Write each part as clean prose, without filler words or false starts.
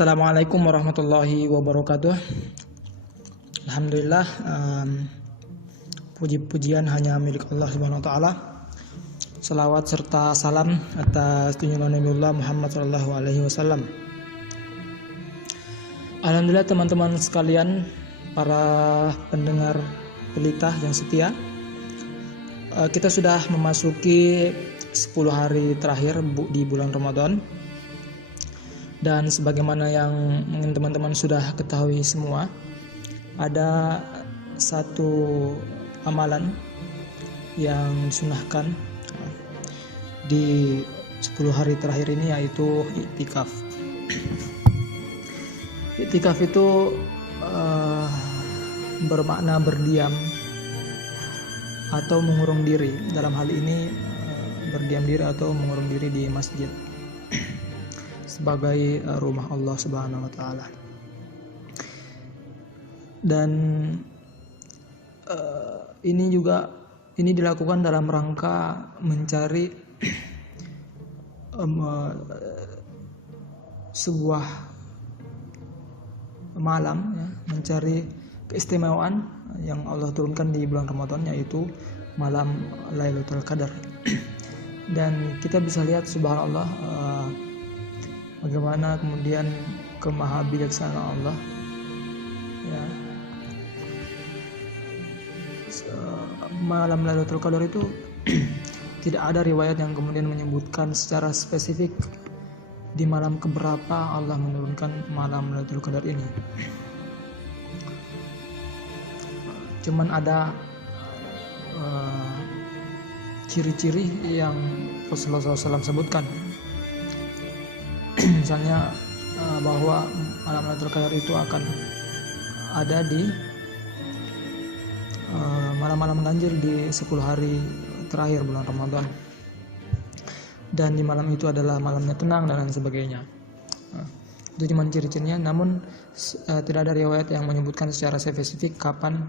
Assalamualaikum warahmatullahi wabarakatuh. Alhamdulillah, puji-pujian hanya milik Allah Subhanahu wa taala. Salawat serta salam atas junjungan Nabiullah Muhammad sallallahu alaihi wasallam. Alhamdulillah teman-teman sekalian, para pendengar pelita yang setia, kita sudah memasuki 10 hari terakhir di bulan Ramadan. Dan sebagaimana yang mungkin teman-teman sudah ketahui semua, ada satu amalan yang disunahkan di 10 hari terakhir ini, yaitu iktikaf. Iktikaf itu bermakna berdiam atau mengurung diri. Dalam hal ini berdiam diri atau mengurung diri di masjid sebagai rumah Allah Subhanahu wa taala. Dan ini dilakukan dalam rangka mencari sebuah malam, ya, mencari keistimewaan yang Allah turunkan di bulan Ramadan, yaitu malam Lailatul Qadar. Dan kita bisa lihat subhanallah, bagaimana kemudian kemahabijaksanaan Allah, ya. Malam Lailatul Qadar itu tidak ada riwayat yang kemudian menyebutkan secara spesifik di malam keberapa Allah menurunkan malam Lailatul Qadar ini. Cuman ada ciri-ciri yang Rasulullah SAW sebutkan. Misalnya bahwa malam Lailatul Qadar itu akan ada di malam-malam ganjil di 10 hari terakhir bulan Ramadan, dan di malam itu adalah malamnya tenang dan lain sebagainya. Itu cuma ciri-cirinya, namun tidak ada riwayat yang menyebutkan secara spesifik kapan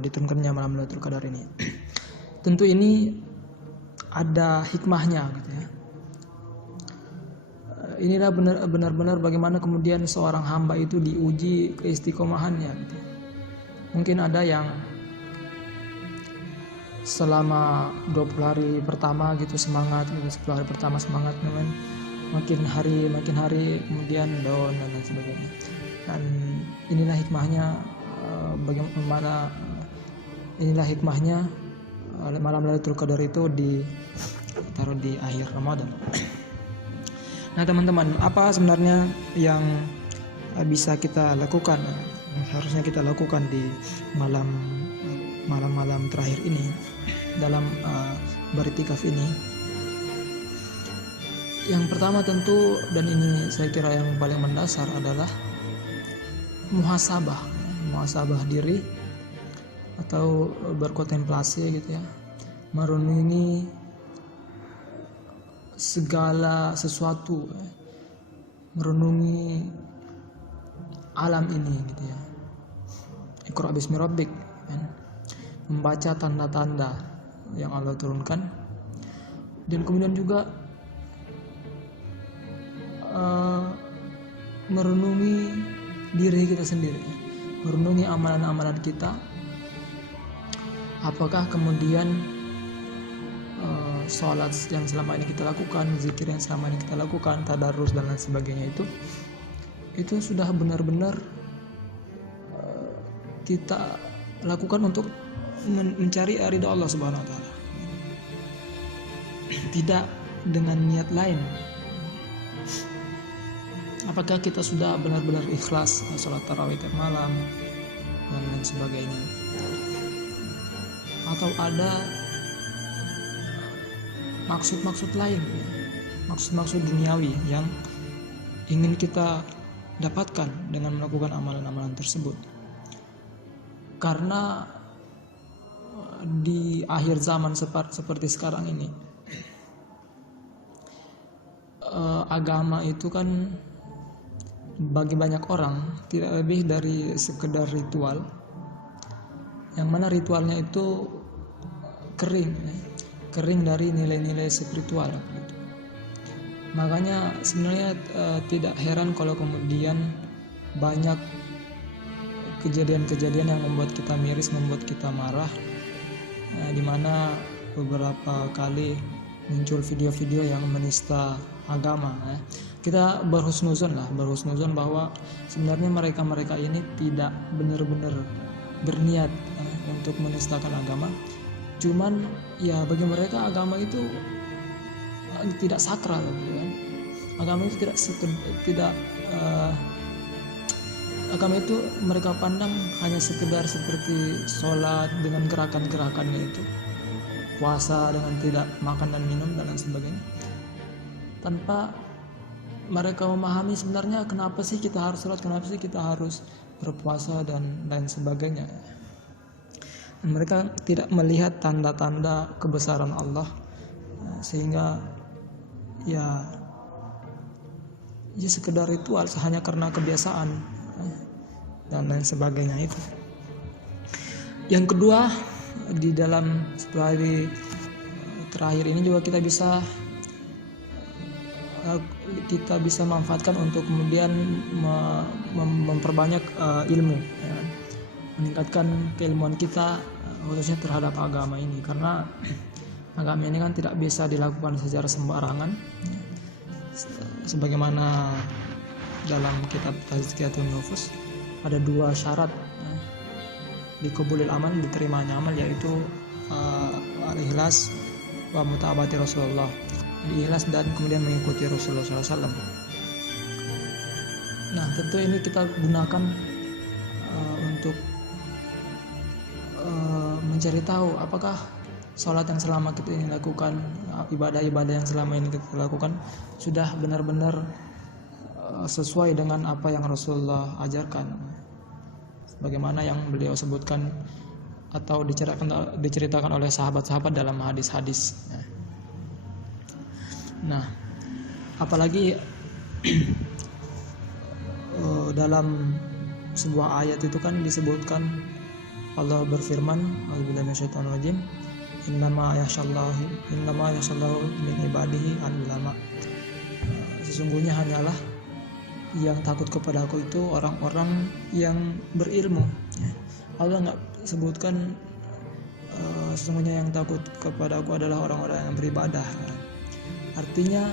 diturunkannya malam Lailatul Qadar ini. Tentu ini ada hikmahnya, gitu ya. Inilah benar-benar bagaimana kemudian seorang hamba itu diuji keistiqomahannya, gitu. Mungkin ada yang selama 20 hari pertama gitu semangat, gitu, 10 hari pertama semangat, namun makin hari kemudian down dan lain sebagainya. Dan inilah hikmahnya malam Lailatul Qadar itu ditaruh di akhir Ramadan. Nah teman-teman, apa sebenarnya yang bisa kita lakukan, harusnya kita lakukan di malam-malam terakhir ini dalam beriktikaf ini? Yang pertama tentu, dan ini saya kira yang paling mendasar, adalah muhasabah diri atau berkontemplasi, gitu ya, merenungi segala sesuatu, merenungi alam ini, gitu ya. Iqra bismi rabbik, kan? Membaca tanda-tanda yang Allah turunkan, dan kemudian juga merenungi diri kita sendiri, merenungi amalan-amalan kita. Apakah kemudian sholat yang selama ini kita lakukan, zikir yang selama ini kita lakukan, tadarus dan lain sebagainya, itu sudah benar-benar kita lakukan untuk mencari ridha Allah Subhanahu wa taala, tidak dengan niat lain. Apakah kita sudah benar-benar ikhlas sholat tarawih tiap malam dan lain sebagainya, atau ada maksud-maksud lain, maksud-maksud duniawi yang ingin kita dapatkan dengan melakukan amalan-amalan tersebut? Karena di akhir zaman seperti sekarang ini, agama itu kan bagi banyak orang tidak lebih dari sekedar ritual, yang mana ritualnya itu kering dari nilai-nilai spiritual, gitu. Makanya sebenarnya tidak heran kalau kemudian banyak kejadian-kejadian yang membuat kita miris, membuat kita marah, di mana beberapa kali muncul video-video yang menista agama. Kita berhusnuzon bahwa sebenarnya mereka ini tidak benar-benar berniat untuk menistakan agama. Cuman ya bagi mereka agama itu tidak sakral, kan? Agama itu agama itu mereka pandang hanya sekedar seperti sholat dengan gerakan-gerakannya itu, puasa dengan tidak makan dan minum dan lain sebagainya, tanpa mereka memahami sebenarnya kenapa sih kita harus sholat, kenapa sih kita harus berpuasa dan lain sebagainya. Dan mereka tidak melihat tanda-tanda kebesaran Allah, sehingga ya sekedar ritual hanya karena kebiasaan dan lain sebagainya itu. Yang kedua, di dalam 10 hari terakhir ini juga kita bisa manfaatkan untuk kemudian memperbanyak ilmu, ya, meningkatkan keilmuan kita khususnya terhadap agama ini, karena agama ini kan tidak bisa dilakukan secara sembarangan, sebagaimana dalam kitab Tazkiyatun Nufus ada 2 syarat dikabulil amal, diterimanya amal, yaitu al-ikhlas wa mutabati Rasulullah, ikhlas dan kemudian mengikuti Rasulullah SAW. Nah, tentu ini kita gunakan untuk mencari tahu apakah sholat yang selama kita ini lakukan, ibadah-ibadah yang selama ini kita lakukan sudah benar-benar sesuai dengan apa yang Rasulullah ajarkan, bagaimana yang beliau sebutkan atau diceritakan oleh sahabat-sahabat dalam hadis-hadis. Nah, apalagi dalam sebuah ayat itu kan disebutkan, Allah berfirman, a'udzubillahi minasyaitonirrajim, innama yakhshallahu min ibadihi al-ulama. Sesungguhnya hanyalah yang takut kepada Aku itu orang-orang yang berilmu. Allah nggak sebutkan sesungguhnya yang takut kepada Aku adalah orang-orang yang beribadah. Artinya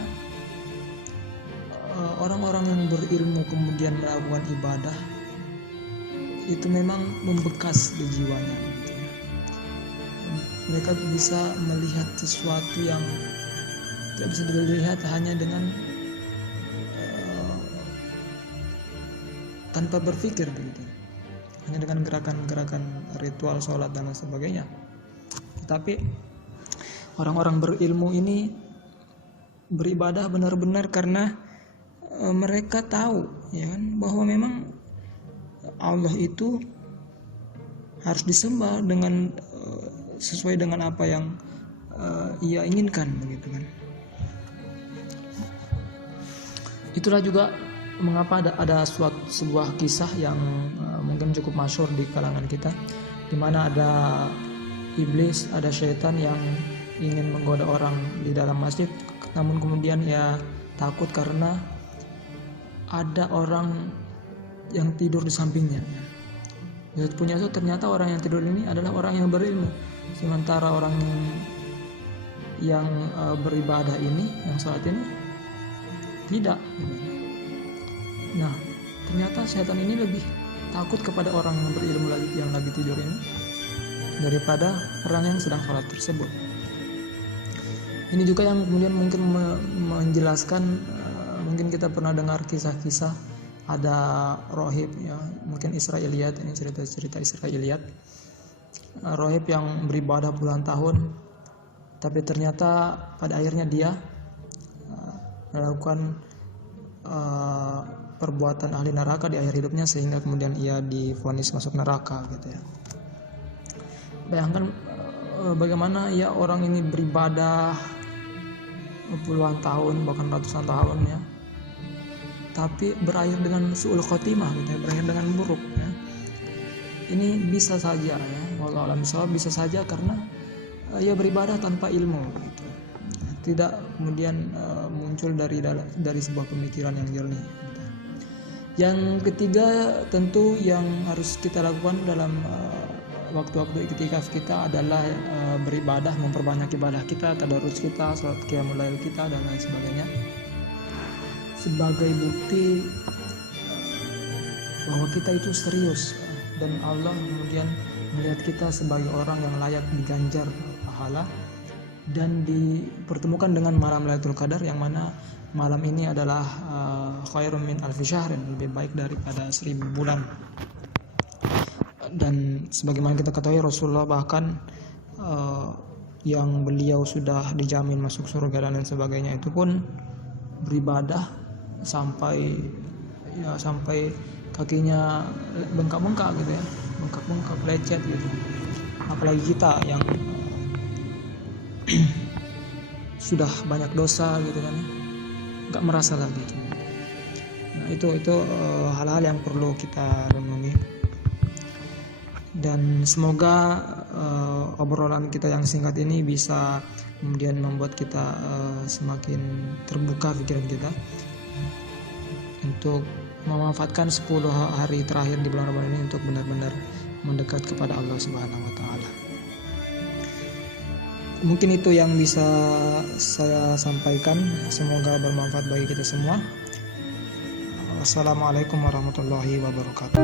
orang-orang yang berilmu kemudian melakukan ibadah itu memang membekas di jiwanya. Mereka bisa melihat sesuatu yang tidak bisa dilihat hanya dengan tanpa berpikir begitu, hanya dengan gerakan-gerakan ritual sholat dan lain sebagainya. Tetapi orang-orang berilmu ini beribadah benar-benar karena mereka tahu, ya kan, bahwa memang Allah itu harus disembah dengan sesuai dengan apa yang Ia inginkan, begitu kan. Itulah juga mengapa ada sebuah kisah yang mungkin cukup masyhur di kalangan kita, di mana ada iblis, ada syaitan yang ingin menggoda orang di dalam masjid, namun kemudian ia takut karena ada orang yang tidur di sampingnya. Ternyata orang yang tidur ini adalah orang yang berilmu, sementara orang yang beribadah ini, yang sholat ini tidak. Nah, ternyata setan ini lebih takut kepada orang yang berilmu yang lagi tidur ini daripada orang yang sedang sholat tersebut. Ini juga yang kemudian mungkin menjelaskan, mungkin kita pernah dengar kisah-kisah ada rohib, ya, mungkin Israiliyat, ini cerita-cerita Israiliyat, rohib yang beribadah puluhan tahun, tapi ternyata pada akhirnya dia melakukan perbuatan ahli neraka di akhir hidupnya, sehingga kemudian ia divonis masuk neraka, gitu ya. Bayangkan bagaimana ya orang ini beribadah puluhan tahun, bahkan ratusan tahun, ya, tapi berakhir dengan su'ul khotimah, gitu ya, berakhir dengan buruk, ya. Ini bisa saja, ya, wallahu a'lam bishawab, bisa saja karena ia beribadah tanpa ilmu, gitu. Tidak kemudian muncul dari sebuah pemikiran yang jernih. Yang ketiga tentu yang harus kita lakukan dalam waktu-waktu iktikaf kita adalah beribadah, memperbanyak ibadah kita, tadarus kita, salat qiyamul lail kita dan lain sebagainya, sebagai bukti bahwa kita itu serius dan Allah kemudian melihat kita sebagai orang yang layak diganjar pahala dan dipertemukan dengan malam Lailatul Qadar, yang mana malam ini adalah khairum min alfi syahrin, lebih baik daripada 1000 bulan. Dan sebagaimana kita ketahui, Rasulullah bahkan yang beliau sudah dijamin masuk surga dan lain sebagainya itu pun beribadah sampai kakinya bengkak-bengkak gitu ya, bengkak-bengkak, lecet gitu. Apalagi kita yang sudah banyak dosa gitu kan, nggak merasa lagi gitu. Nah itu hal-hal yang perlu kita renungi, dan semoga obrolan kita yang singkat ini bisa kemudian membuat kita semakin terbuka pikiran kita untuk memanfaatkan 10 hari terakhir di bulan Ramadan ini untuk benar-benar mendekat kepada Allah Subhanahu wa taala. Mungkin itu yang bisa saya sampaikan, semoga bermanfaat bagi kita semua. Wassalamualaikum warahmatullahi wabarakatuh.